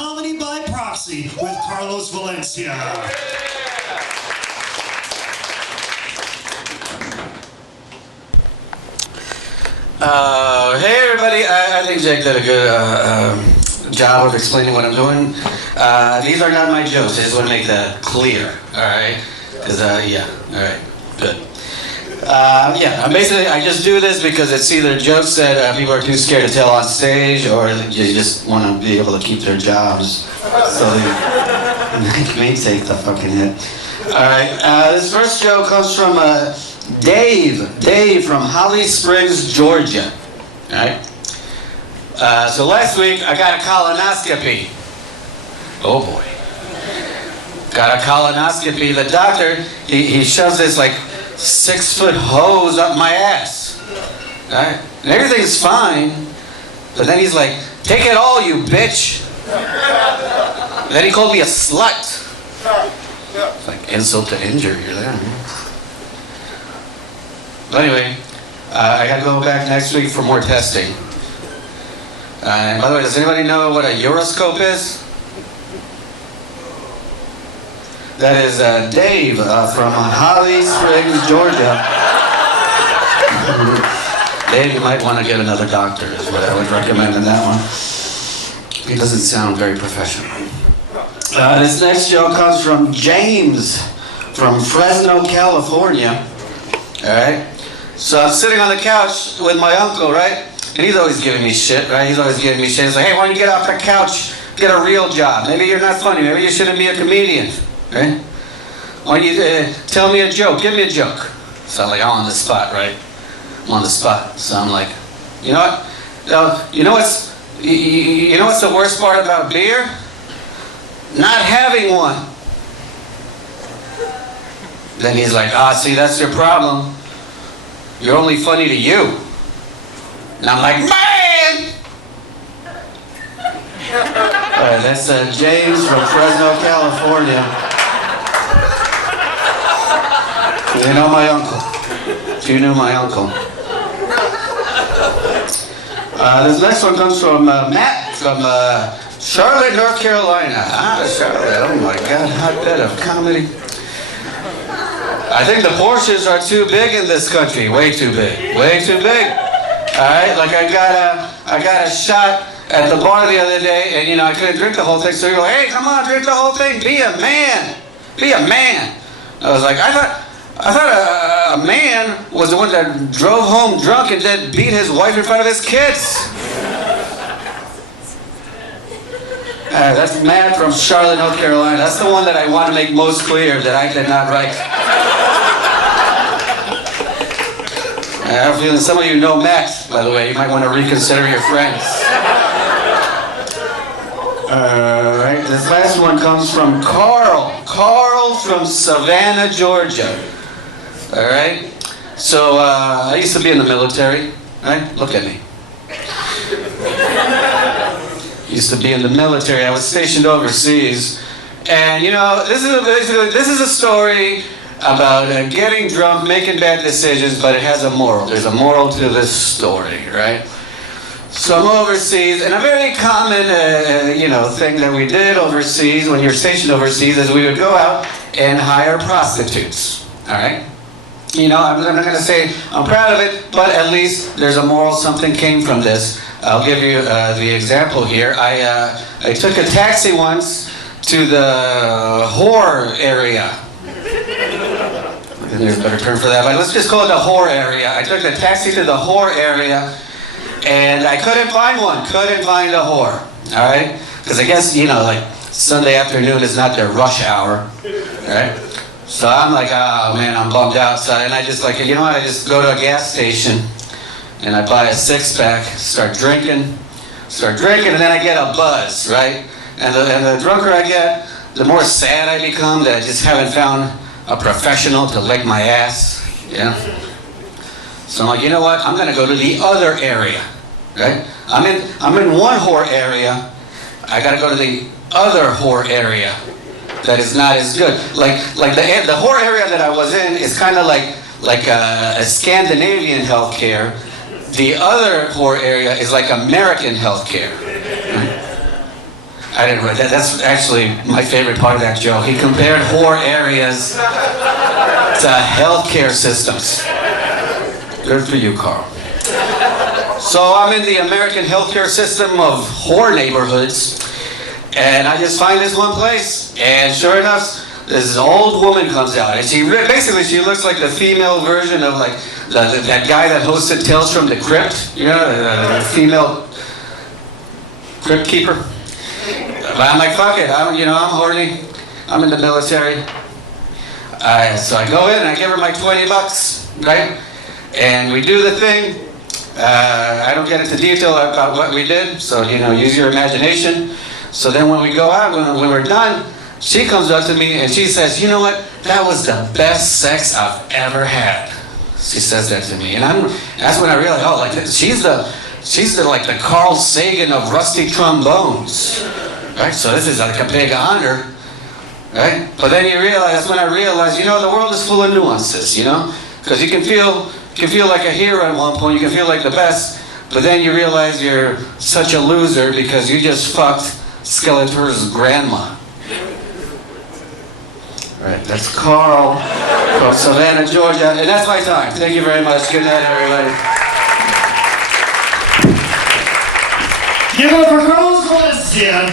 Comedy by Proxy with Carlos Valencia. Hey everybody, I think Jake did a good job of explaining what I'm doing. These are not my jokes, I just want to make that clear, alright? Because, yeah, alright, good. Yeah, basically I just do this because it's either jokes that people are too scared to tell on stage, or you just want to be able to keep their jobs so they make me take the fucking hit. Alright, this first joke comes from Dave from Holly Springs, Georgia. Alright? So last week I got a colonoscopy. Oh boy. Got a colonoscopy. The doctor, he shoves this like 6-foot hose up my ass. Alright? And everything's fine. But then he's like, take it all, you bitch. And then he called me a slut. It's like insult to injury, you're there. But anyway, I gotta go back next week for more testing. And by the way, does anybody know what a uroscope is? That is Dave from Holly Springs, Georgia. Dave, you might want to get another doctor, is what I would recommend in that one. He doesn't sound very professional. This next joke comes from James from Fresno, California. Alright? So I'm sitting on the couch with my uncle, right? And he's always giving me shit, right? He's always giving me shit. He's like, hey, why don't you get off the couch, get a real job? Maybe you're not funny. Maybe you shouldn't be a comedian, right? Why don't you tell me a joke? Give me a joke. So I'm like, I'm on the spot, right? I'm on the spot. So I'm like, you know what? You know what's the worst part about beer? Not having one. Then he's like, see, that's your problem. You're only funny to you. And I'm like, man! Alright, that's James from Fresno, California. You know my uncle. If you knew my uncle. This next one comes from Matt from Charlotte, North Carolina. Charlotte, oh my God, hotbed of comedy. I think the Porsches are too big in this country. Way too big. Way too big. Alright, like I got a shot at the bar the other day, and I couldn't drink the whole thing, so you go, hey, come on, drink the whole thing, be a man. Be a man. I was like, I thought a man was the one that drove home drunk and then beat his wife in front of his kids. That's Matt from Charlotte, North Carolina. That's the one that I want to make most clear that I did not write. I have a feeling some of you know Matt, by the way. You might want to reconsider your friends. Alright, this last one comes from Carl. Carl from Savannah, Georgia. Alright? So, I used to be in the military. Right? Look at me. Used to be in the military. I was stationed overseas. And, this is a story about getting drunk, making bad decisions, but it has a moral. There's a moral to this story, right? So I'm overseas, and a very common, thing that we did overseas when you're stationed overseas is we would go out and hire prostitutes, all right? I'm not going to say I'm proud of it, but at least there's a moral. Something came from this. I'll give you the example here. I took a taxi once to the whore area. There's a better term for that, but let's just call it the whore area. I took a taxi to the whore area, and I couldn't find one. Couldn't find a whore. All right? Because I guess, like Sunday afternoon is not their rush hour. All right? So I'm like, oh man, I'm bummed out. So, and I just I just go to a gas station, and I buy a 6-pack, start drinking, and then I get a buzz, right? And the drunker I get, the more sad I become that I just haven't found a professional to lick my ass, So I'm like, you know what? I'm gonna go to the other area, right? I'm in one whore area. I gotta go to the other whore area that is not as good. Like the whore area that I was in is kind of like a Scandinavian healthcare. The other whore area is like American healthcare. Right? I didn't write that. That's actually my favorite part of that joke. He compared whore areas to healthcare systems. Good for you, Carl. So I'm in the American healthcare system of whore neighborhoods, and I just find this one place, and sure enough, this old woman comes out, and she looks like the female version of like that guy that hosted Tales from the Crypt, you know, the female crypt keeper. But I'm like, fuck it, I'm horny, I'm in the military. So I go in and I give her my $20, right? And we do the thing. I don't get into detail about what we did, so use your imagination. So then when we go out, when we're done, she comes up to me and she says, "You know what? That was the best sex I've ever had." She says that to me, and that's when I realized, oh, like she's the like the Carl Sagan of rusty trombones, right? So this is like a big honor, right? But then that's when I realized, the world is full of nuances, because you can feel like a hero at one point, you can feel like the best, but then you realize you're such a loser because you just fucked Skeletor's grandma. Right, that's Carl from Savannah, Georgia, and that's my time. Thank you very much. Good night, everybody. Give it up for Carlos Valencia.